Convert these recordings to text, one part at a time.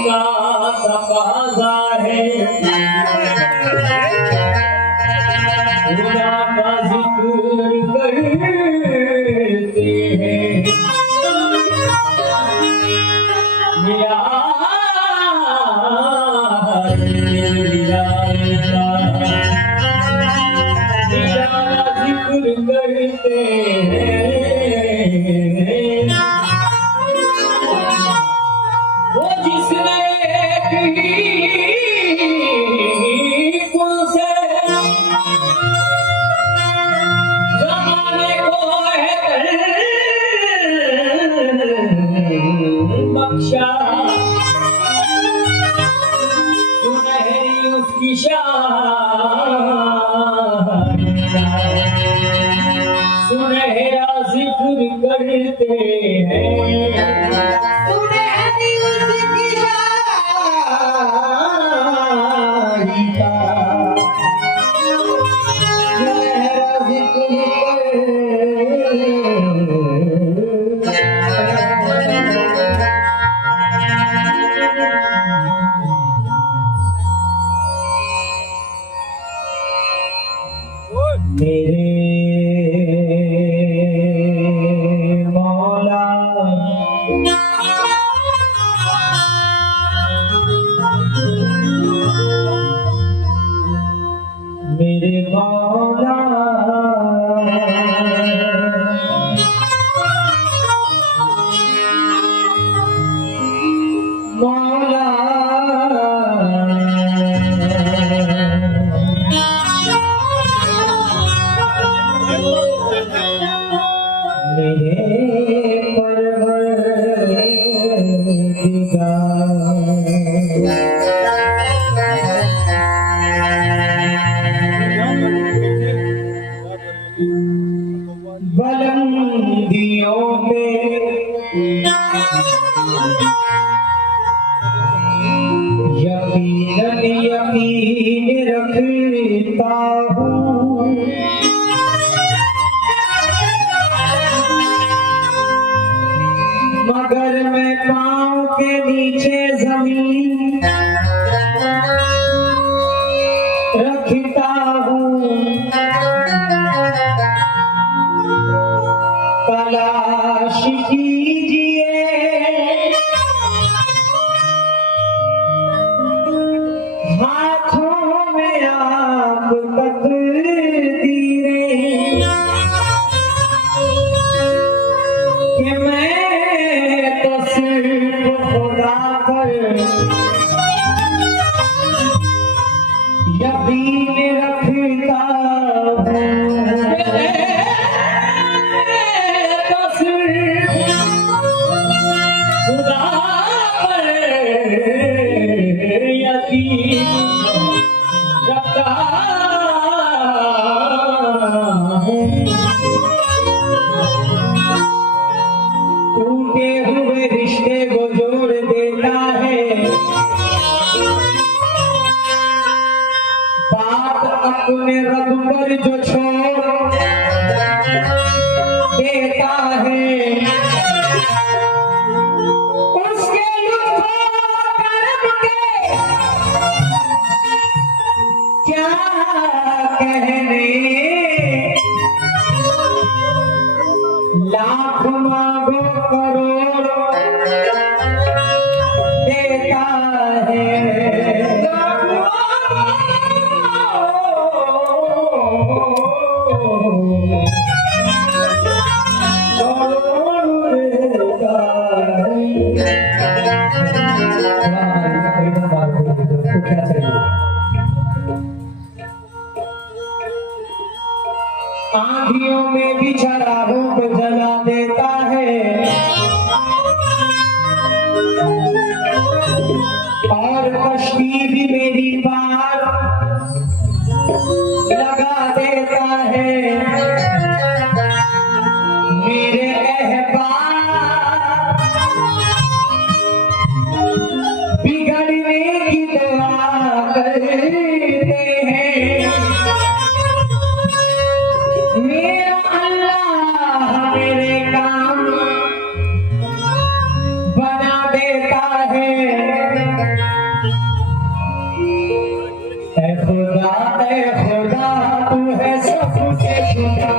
का तकाज़ा है, खुदा का जिक्र करते हैं। जिक्र करते हैं वो जिसने कुल से जमाने को बख्शा, सुनहरी उसकी शान, सुनहरा जिक्र करते हैं। सुनहरी उसकी शान का सुनहरा जिक्र मेरे मौला मेरे मौला मौला बुलंदियों में यकीनन यकीन रखता हूँ, मगर मैं पाँव के नीचे जमीन रखता हूँ। तलाश कीजिए हाथों में आप तकदीरें कि मैं तो सिर्फ खुदा पर यकीन रखता हूँ। खुदा पर यकीन रखता हूँ। टूटे हुए रिश्ते को जोड़ देता है, बात अपने रब पर जो छोड़ देता है, उसके क्या कहने, लाख मांगो करोड़ देता है। आँधियों में भी चरागों को जला देता है, और कश्ती भी मेरी पार लगा देता है। मेरे अहबाब बिगड़ने की दुआ करते हैं। मेरा अल्लाह मेरे काम बना देता है। ए खुदा तू है सबसे जुदा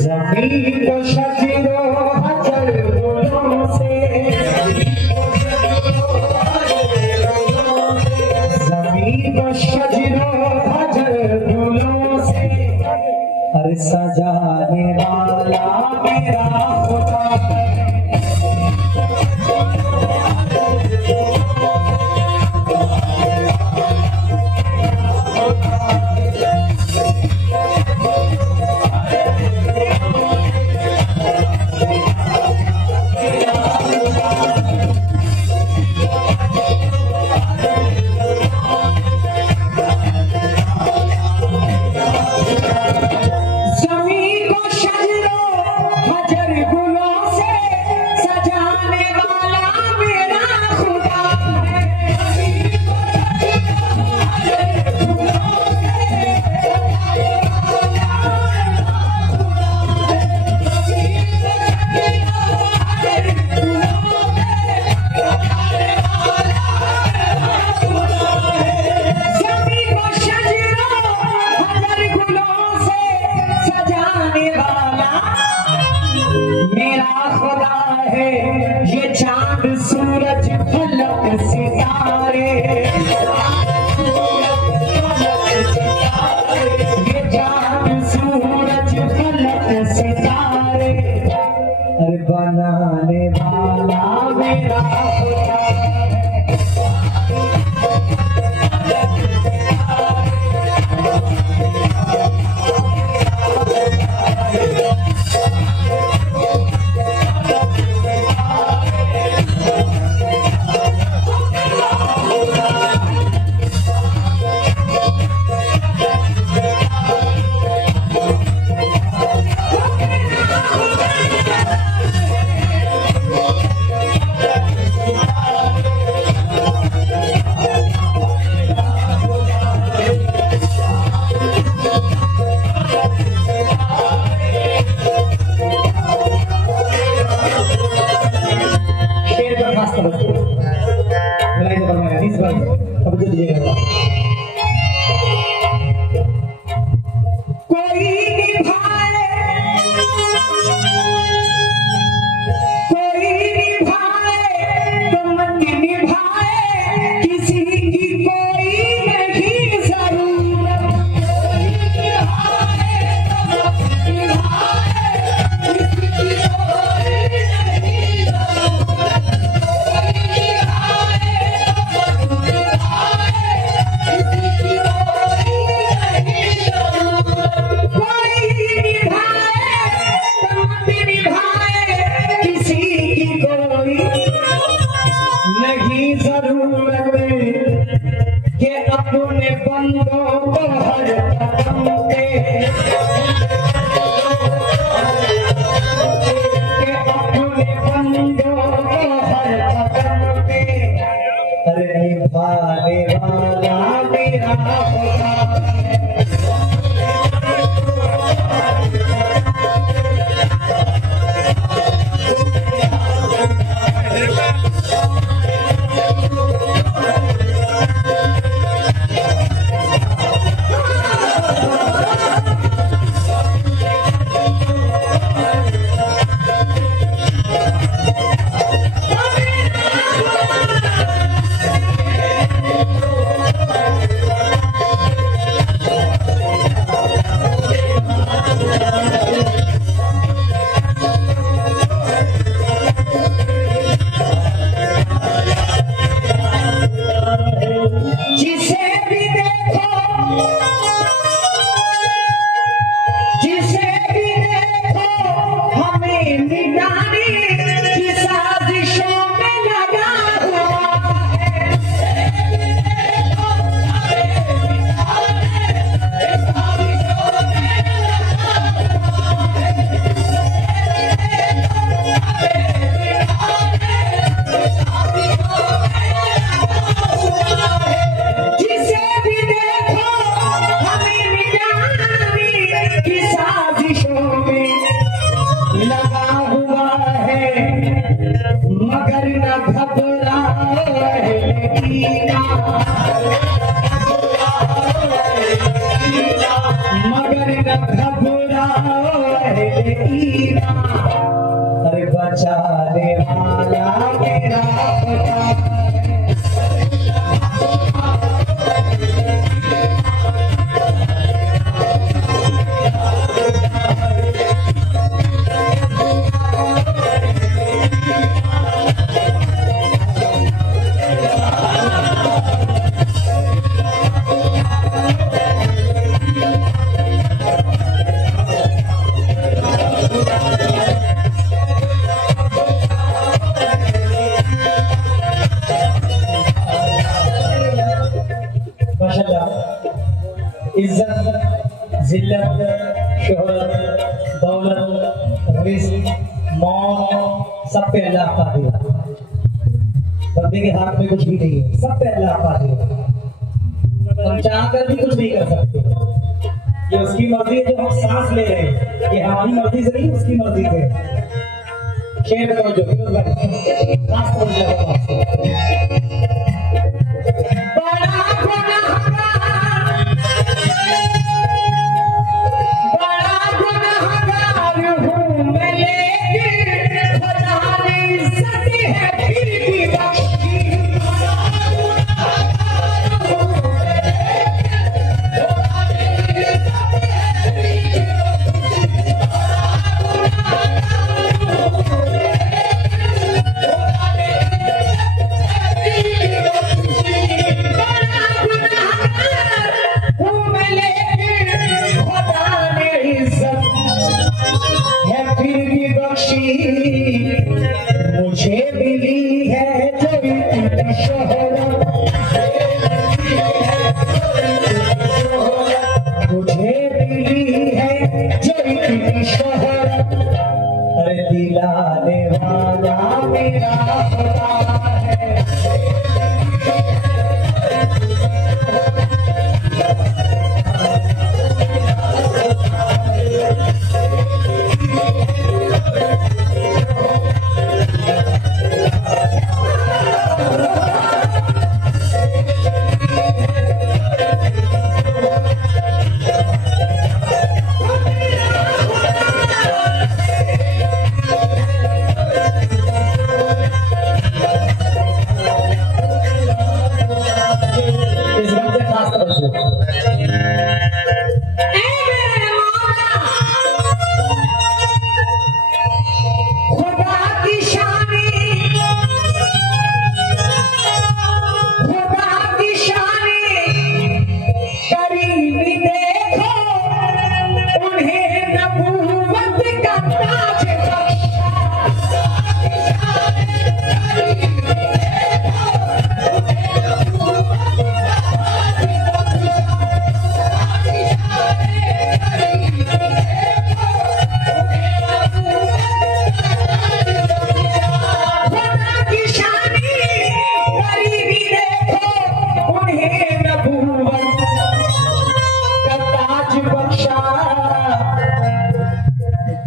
जमीन को शजीरो हजर गुलों से, जमीन को शजीरो हजर गुलों से, अरे सजाने वाला मेरा खुदा घबराओ अहले ईमान, अरे बचाने वाला मेरा खुदा है। इज्जत, जिल्लत, शोहरत, दौलत, रिज़्क़, मौत सब पे अल्लाह का दिया। बंदे के हाथ में कुछ भी नहीं है, सब पे अल्लाह का दिया। हम चाहकर भी कुछ नहीं कर सकते। ये उसकी मर्जी है जो हम सांस ले रहे हैं, ये हमारी मर्जी से नहीं, उसकी मर्जी से। शेर करो जो मुझे मिली है जो इतनी शोहरत, मुझे मिली है जो इतनी शोहरत, अरे दिलाने वाला मेरा खुदा है।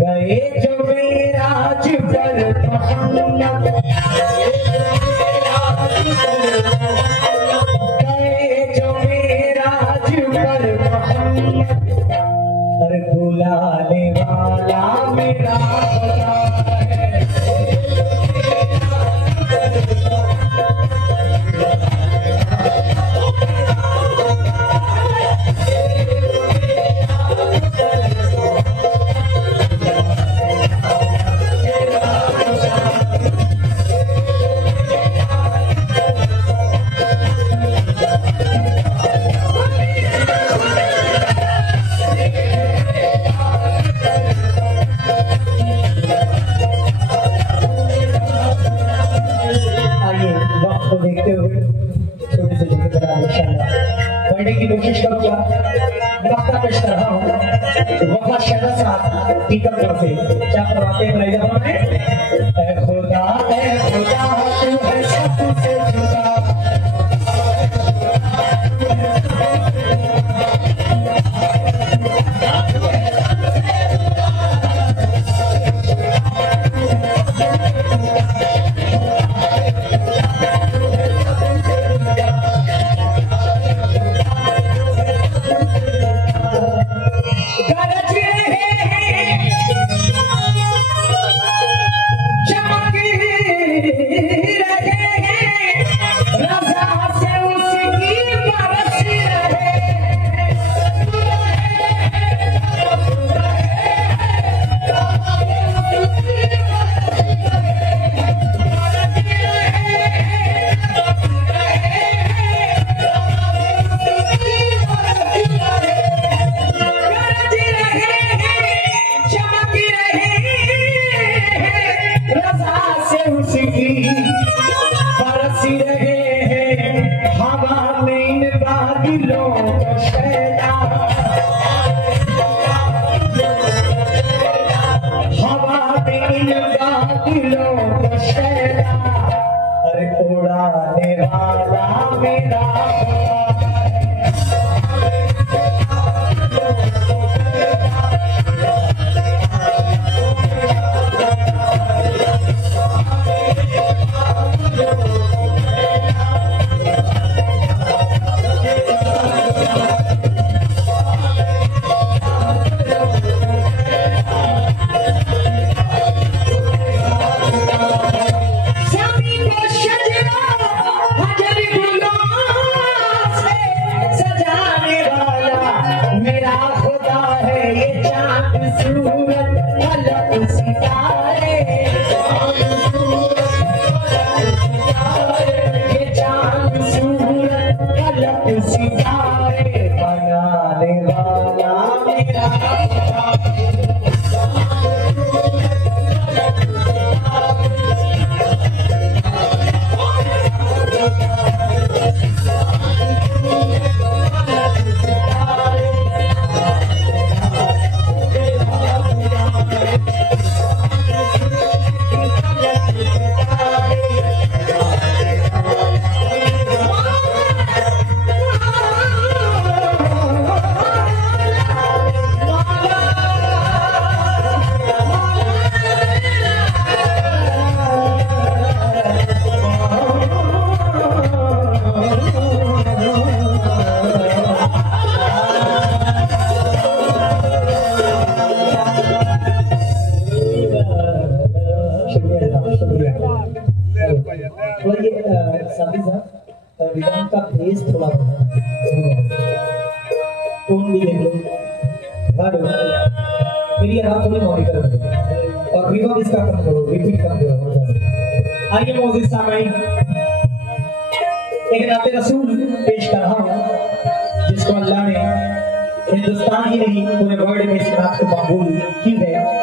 गए जो मेराज पर मोहम्मद, गए जो मेराज पर मोहम्मद, पर बुलाने वाला मेरा खुदा है। देखते हुए छोटे से छोटे बना इंशाल्लाह पढ़ने की कोशिश करूंगा। वक्ता पेश कर रहा हूँ वफा शहर साहब टीकमगढ़ से, क्या करवाते हैं भाई जब हमें ऐ खुदा तू है सबसे जुदा, God मेरा खुदा है ये चांद सूरज फलक सितारे, ये चांद सूरज फलक सितारे बनाने वाला मेरा खुदा। विधान का फेस थोड़ा टोन भी देख लो, मेरी आवाज थोड़ी मॉनिटर करो और रिवर्ब इसका कम करो, रिपीट कम करो। आइए मौजूद सामईन, एक नाते रसूल पेश कर रहा हूं जिसको अल्लाह ने हिंदुस्तान ही नहीं पूरे वर्ल्ड में इस नात को कबूल की है।